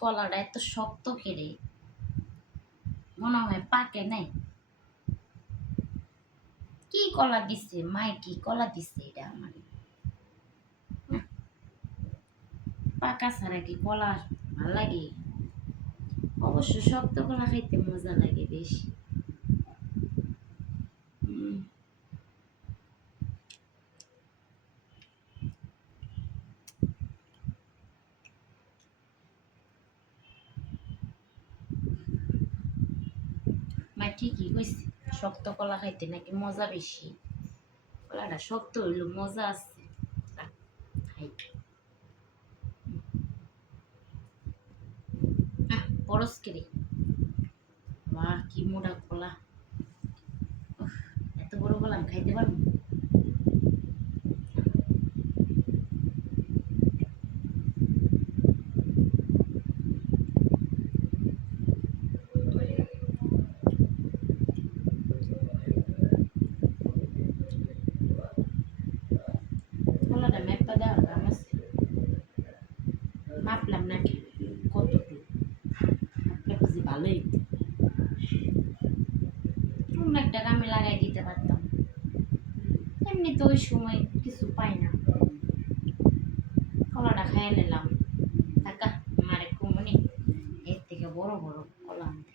কলাটা এত শক্ত কেড়ে মনে হয় পাকে নাই। কি কলা দিছে মাই, কি কলা দিছে এটা আমার? পাকা ছাড়া কি কলা ভাল লাগে? অবশ্য শক্ত কলা খাইতে মজা লাগে বেশি। মা ঠিকই কইছে, শক্ত কলা খাইতে নাকি মজা বেশি। কলাটা শক্ত হইলো মজা আছে। খাই পরশ কেড়ে, বাহ কি মোটা কলা! এত বড় কলা আমি খাইতে পারবো? কলাটা মেপা দেওয়ার দাম আছে, মাপলাম নাকি কতটুকু, মাপলে বুঝি ভালোই। অন্য একটা কামে লাগাই দিতে পারতাম, এমনি তো ওই সময় কিছু পাই না। কলাটা খাইয়ে নিলাম, টাকা মারে কুমনি এর থেকে বড় বড় কলা আনতে।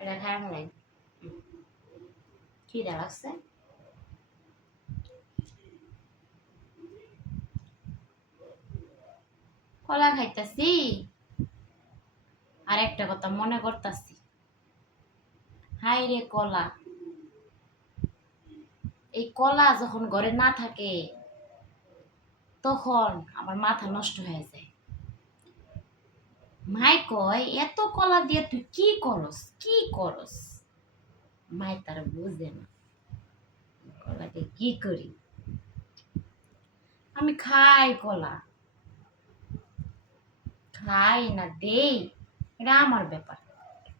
এটা খায় ফেলাই, খিদা লাগছে। কলা খাইতাছি আর একটা কথা মনে করতাছি, হাই রে কলা, এই কলা যখন ঘরে না থাকে তখন আমার মাথা নষ্ট হয়ে যায়। মাই কয় এত কলা দিয়ে তুই কি করস, কি করস? মাই তার বুঝে না কলাকে কি করি। আমি খাই কলা, খাই না দেই, এটা আমার ব্যাপার।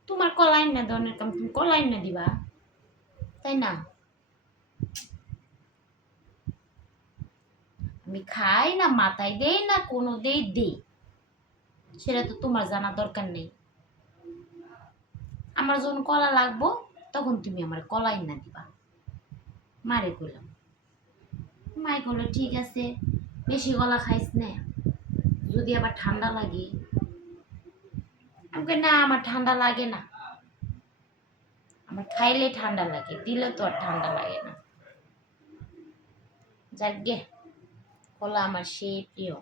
তোমার কলাই না ধরনের কাম, তুমি কলাই না দিবা, তাই না? আমি খাই না, মাথায় দেই না, কোনো দেই, সেটা তো তোমার জানা দরকার নেই। আমার যখন কলা লাগবো তখন তুমি আমার কলাই না দিবা। মারে কইলাম, মাই কইলো ঠিক আছে, বেশি কলা খাইস না, যদি আবার ঠান্ডা লাগে। আমি না, আমার ঠান্ডা লাগে না, আমার খাইলে ঠান্ডা লাগে, দিলে তো আর ঠান্ডা লাগে না। যাক গে, কলা আমার সেই প্রিয়।